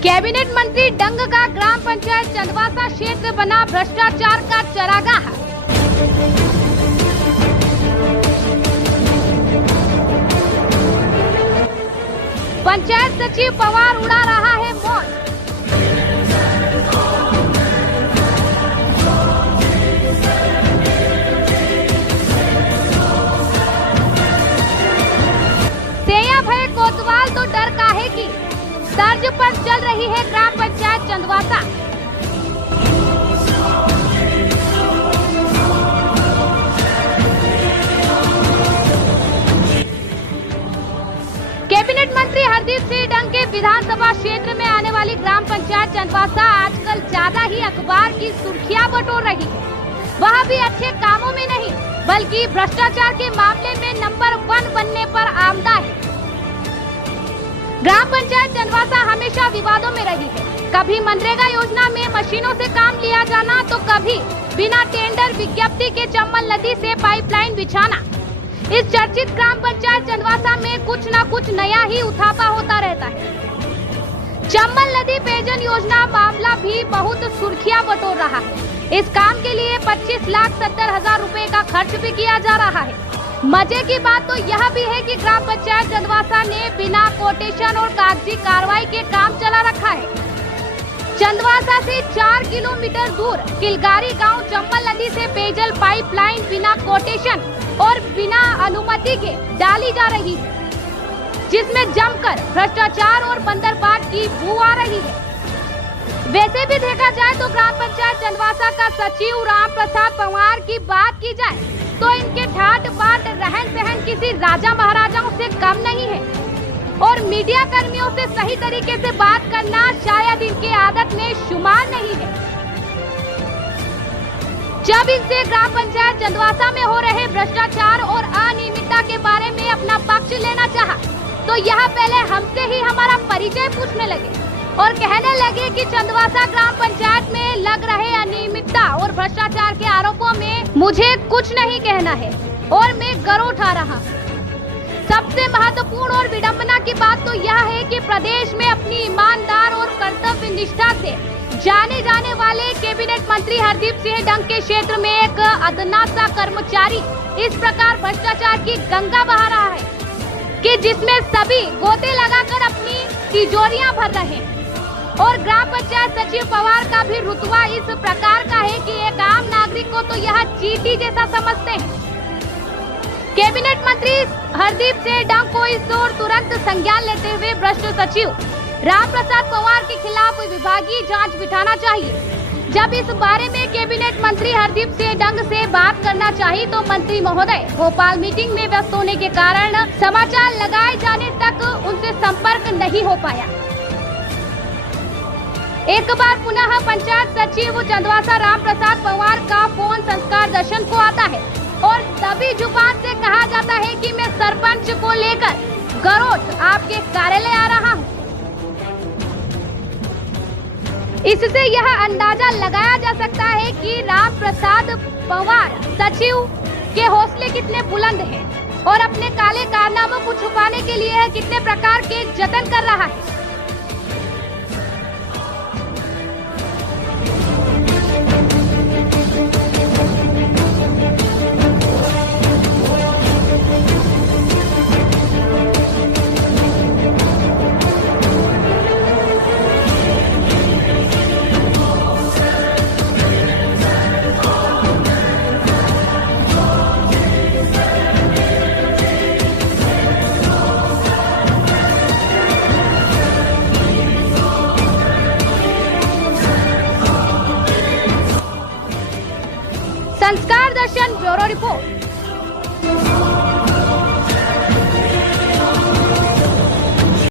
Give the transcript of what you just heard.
Cabinet मंत्री डंग का ग्राम पंचायत चंदवासा क्षेत्र बना भ्रष्टाचार का चरागाह। पंचायत सचिव पवार उड़ा रहा है मौज। सेया भय कोतवाल तो डर काहे की, तर्ज पर चल रही है ग्राम पंचायत चंदवासा। कैबिनेट मंत्री हरदीप सिंह डंग के विधानसभा क्षेत्र में आने वाली ग्राम पंचायत चंदवासा आजकल ज्यादा ही अखबार की सुर्खियां बटोर रही है। वह भी अच्छे कामों में नहीं बल्कि भ्रष्टाचार के मामले में नंबर 1 बनने पर आमदा है। ग्राम पंचायत चंदवासा हमेशा विवादों में रही है। कभी मनरेगा योजना में मशीनों से काम लिया जाना तो कभी बिना टेंडर विज्ञप्ति के चम्बल नदी से पाइपलाइन बिछाना। इस चर्चित ग्राम पंचायत चंदवासा में कुछ न कुछ नया ही उठापा होता रहता है। चम्बल नदी पेयजल योजना मामला भी बहुत सुर्खियां बटोर रहा है। इस काम के लिए 25,70,000 रुपए का खर्च भी किया जा रहा है। मजे की बात तो यह भी है कि ग्राम पंचायत चंदवासा ने बिना कोटेशन और कागजी कार्रवाई के काम चला रखा है। चंदवासा से 4 किलोमीटर दूर किलगारी गांव चम्बल नदी से पेयजल पाइपलाइन बिना कोटेशन और बिना अनुमति के डाली जा रही है, जिसमें जमकर भ्रष्टाचार और बंदरबाट की बू आ रही है। वैसे भी देखा जाए तो ग्राम पंचायत चंदवासा का सचिव राम प्रसाद पवार की बात की जाए तो इनके ठाट बाट रहन सहन किसी राजा महाराजाओं से कम नहीं है और मीडिया कर्मियों से सही तरीके से बात करना शायद इनके आदत में शुमार नहीं है। जब इनसे ग्राम पंचायत चंदवासा में हो रहे भ्रष्टाचार और अनियमितता के बारे में अपना पक्ष लेना चाहा तो यह पहले हमसे ही हमारा परिचय पूछने लगे और कहने लगे कि चंदवासा ग्राम पंचायत में लग रहे अनियमितता और भ्रष्टाचार के आरोपों में मुझे कुछ नहीं कहना है और मैं गर्व उठा रहा। सबसे महत्वपूर्ण और विडंबना की बात तो यह है कि प्रदेश में अपनी ईमानदार और कर्तव्य निष्ठा से जाने जाने वाले कैबिनेट मंत्री हरदीप सिंह डंग के क्षेत्र में एक अदना सा कर्मचारी इस प्रकार भ्रष्टाचार की गंगा बहा रहा है कि जिसमें सभी गोते लगाकर अपनी तिजोरियां भर रहे हैं। और ग्राम पंचायत सचिव पवार का भी रुतबा इस प्रकार का है कि एक आम नागरिक को तो यह चींटी जैसा समझते हैं। कैबिनेट मंत्री हरदीप सिंह डंग को इस ओर तुरंत संज्ञान लेते हुए भ्रष्ट सचिव राम प्रसाद पवार के खिलाफ विभागीय जांच बिठाना चाहिए। जब इस बारे में कैबिनेट मंत्री हरदीप सिंह डंग से बात करना चाहिए तो मंत्री महोदय भोपाल मीटिंग में व्यस्त होने के कारण समाचार लगाए जाने तक उनसे संपर्क नहीं हो पाया। एक बार पुनः पंचायत सचिव चंदवासा राम प्रसाद पवार का फोन संस्कार दर्शन को आता है और तभी जुबान से कहा जाता है कि मैं सरपंच को लेकर गरोठ आपके कार्यालय आ रहा हूं। इससे यह अंदाजा लगाया जा सकता है कि राम प्रसाद पवार सचिव के हौसले कितने बुलंद हैं और अपने काले कारनामों को छुपाने के लिए कितने प्रकार के जतन कर रहा है। संस्कार दर्शन ब्यूरो रिपोर्ट।